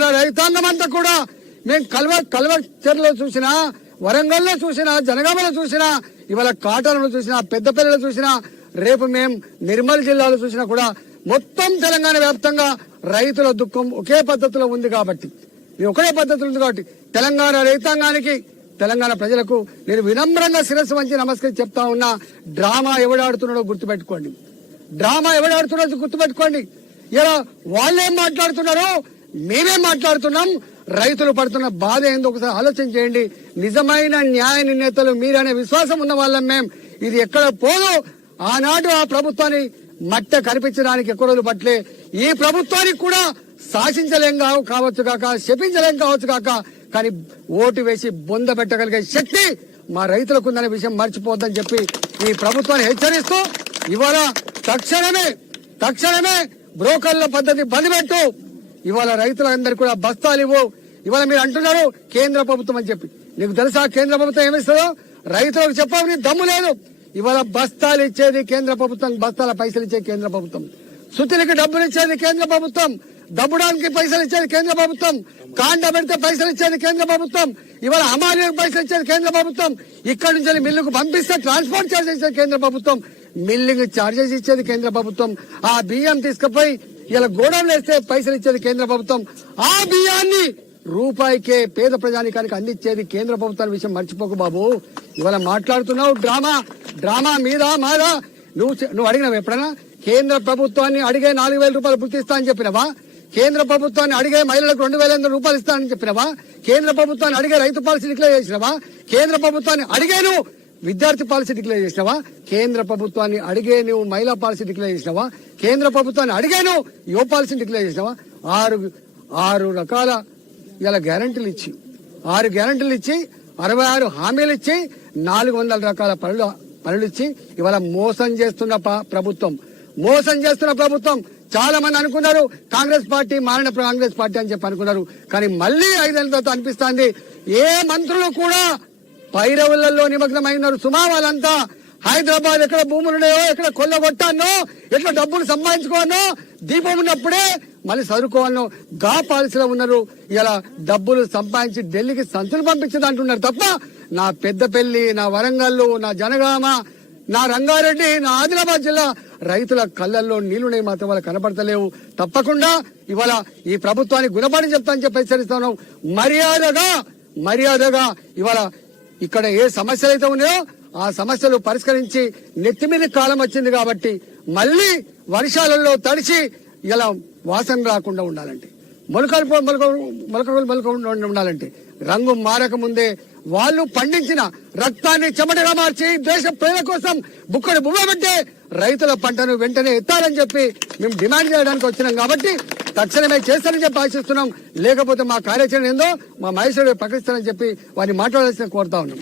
తెలంగాణ రైతాంగం అంతా కూడా మేము కల్వచెర్లో చూసినా, వరంగల్లో చూసినా, జనగామలో చూసినా, ఇవాళ కాటలలో చూసినా, పెద్దపల్లిలో చూసినా, రేపు మేము నిర్మల్ జిల్లాలో చూసినా కూడా మొత్తం తెలంగాణ వ్యాప్తంగా రైతుల దుఃఖం ఒకే పద్ధతిలో ఉంది కాబట్టి, ఒకటే పద్ధతిలో ఉంది కాబట్టి తెలంగాణ రైతాంగానికి, తెలంగాణ ప్రజలకు నేను వినమ్రంగా శిరస్సు వంచి నమస్కరించి చెప్తా ఉన్నా, డ్రామా ఎవడాడుతున్నాడో గుర్తుపెట్టుకోండి. డ్రామా ఎవడాడుతున్నాడో గుర్తుపెట్టుకోండి. ఇలా వాళ్ళేం మాట్లాడుతున్నారో మేమేం మాట్లాడుతున్నాం. రైతులు పడుతున్న బాధ ఏందో ఒకసారి ఆలోచన చేయండి. నిజమైన న్యాయ నిర్ణేతలు మీరనే విశ్వాసం ఉన్న వాళ్ళం మేం. ఇది ఎక్కడ పోదు. ఆనాడు ఆ ప్రభుత్వాన్ని మట్ట కనిపించడానికి ఎక్కువ రోజులు పట్లే. ఈ ప్రభుత్వానికి కూడా శాసించలేం కావచ్చు కాక, శపించలేం కావచ్చు కాక, కానీ ఓటు వేసి బొంద పెట్టగలిగే శక్తి మా రైతులకు ఉందనే విషయం మర్చిపోద్దని చెప్పి ఈ ప్రభుత్వాన్ని హెచ్చరిస్తూ ఇవాళ తక్షణమే బ్రోకర్ల పద్ధతి బంద్ పెట్టు. ఇవాళ రైతులందరికీ కూడా బస్తాలు ఇవ్వు. ఇవాళ మీరు అంటున్నారు కేంద్ర ప్రభుత్వం అని చెప్పి. నీకు తెలుసా కేంద్ర ప్రభుత్వం ఏమిస్తుందో? రైతులకు చెప్పని దమ్ము లేదు. ఇవాళ బస్తాలు ఇచ్చేది కేంద్ర ప్రభుత్వం, బస్తాల పైసలు ఇచ్చేది కేంద్ర ప్రభుత్వం, సుతులకి డబ్బులు ఇచ్చేది కేంద్ర ప్రభుత్వం, దబ్బడానికి పైసలు ఇచ్చేది కేంద్ర ప్రభుత్వం, కాండ పెడితే పైసలు ఇచ్చేది కేంద్ర ప్రభుత్వం, ఇవాళ హమాలీలకు పైసలు ఇచ్చేది కేంద్ర ప్రభుత్వం, ఇక్కడ నుంచి మిల్లుకు పంపిస్తే ట్రాన్స్పోర్ట్ ఛార్జెస్ ఇచ్చేది కేంద్ర ప్రభుత్వం, మిల్లింగ్ ఛార్జెస్ ఇచ్చేది కేంద్ర ప్రభుత్వం, ఆ బియ్యం తీసుకుపోయి ఇలా గోడౌన్లు వేస్తే పైసలు ఇచ్చేది కేంద్ర ప్రభుత్వం, ఆ బియ్యాన్ని రూపాయికే పేద ప్రజానికానికి అందించేది కేంద్ర ప్రభుత్వాన్ని విషయం మర్చిపోకు బాబు. ఇవాళ మాట్లాడుతున్నావు డ్రామా మీద మాదా. నువ్వు అడిగినావు ఎప్పుడైనా? కేంద్ర ప్రభుత్వాన్ని అడిగే 4,000 రూపాయలు గుర్తిస్తా అని చెప్పినవా? కేంద్ర ప్రభుత్వాన్ని అడిగే మహిళలకు 2,500 రూపాయలు ఇస్తానని చెప్పినవా? కేంద్ర ప్రభుత్వాన్ని అడిగే రైతు పాలసీ డిక్లేర్ చేసినవా? కేంద్ర ప్రభుత్వాన్ని అడిగేను విద్యార్థి పాలసీ డిక్లేర్ చేసినవా? కేంద్ర ప్రభుత్వాన్ని అడిగే నువ్వు మహిళా పాలసీ డిక్లేర్ చేసినవా? కేంద్ర ప్రభుత్వాన్ని అడిగాను యువ పాలసీ డిక్లేర్ చేసినవా? ఆరు రకాల ఇలా గ్యారంటీలు ఇచ్చి 6 గ్యారంటీలు ఇచ్చి 66 హామీలు ఇచ్చి 400 రకాల పనులు ఇచ్చి ఇవాళ మోసం చేస్తున్న ప్రభుత్వం. చాలా మంది అనుకున్నారు కాంగ్రెస్ పార్టీ మారిన కాంగ్రెస్ పార్టీ అని చెప్పి అనుకున్నారు. కానీ మళ్ళీ 5 ఏళ్ల తర్వాత అనిపిస్తుంది ఏ మంత్రులు కూడా పైరవులలో నిమగ్నమైనారు. సుమా వాళ్ళంతా హైదరాబాద్ ఎక్కడ భూములున్నాయో, ఎక్కడ కొల్లగొట్టానో, ఎట్లా డబ్బులు సంపాదించుకోవాలో, దీపం ఉన్నప్పుడే మళ్ళీ చదువుకోవాలనో గా పాలసీలో ఉన్నారు. ఇలా డబ్బులు సంపాదించి ఢిల్లీకి సంచులు పంపించదు అంటున్నారు తప్ప నా పెద్దపల్లి, నా వరంగల్, నా జనగామ, నా రంగారెడ్డి, నా ఆదిలాబాద్ జిల్లా రైతుల కళ్ళల్లో నీళ్లునే మాత్రం వాళ్ళ కనపడతలేవు. తప్పకుండా ఇవాళ ఈ ప్రభుత్వానికి గుణపాఠం చెప్తానని చెప్పి హెచ్చరిస్తాను. మర్యాదగా ఇవాళ ఇక్కడ ఏ సమస్యలు అయితే ఉన్నాయో ఆ సమస్యలు పరిష్కరించి నెత్తిమీద కాలం వచ్చింది కాబట్టి మళ్ళీ వర్షాలలో తడిచి ఇలా వాసన రాకుండా ఉండాలంటే, మొలకలు ఉండాలంటే, రంగు మారక ముందే వాళ్ళు పండించిన రక్తాన్ని చెమటగా మార్చి దేశ ప్రజల కోసం బుక్కడు బువ్వ పెట్టే రైతుల పంటను వెంటనే ఎత్తాలని చెప్పి మేము డిమాండ్ చేయడానికి వచ్చినాం. కాబట్టి తక్షణమే చేస్తారని చెప్పి ఆశిస్తున్నాం. లేకపోతే మా కార్యాచరణ ఏందో మా మహేశ్వరుడు ప్రకటిస్తారని చెప్పి వారిని మాట్లాడాల్సిన కోరుతా ఉన్నాం.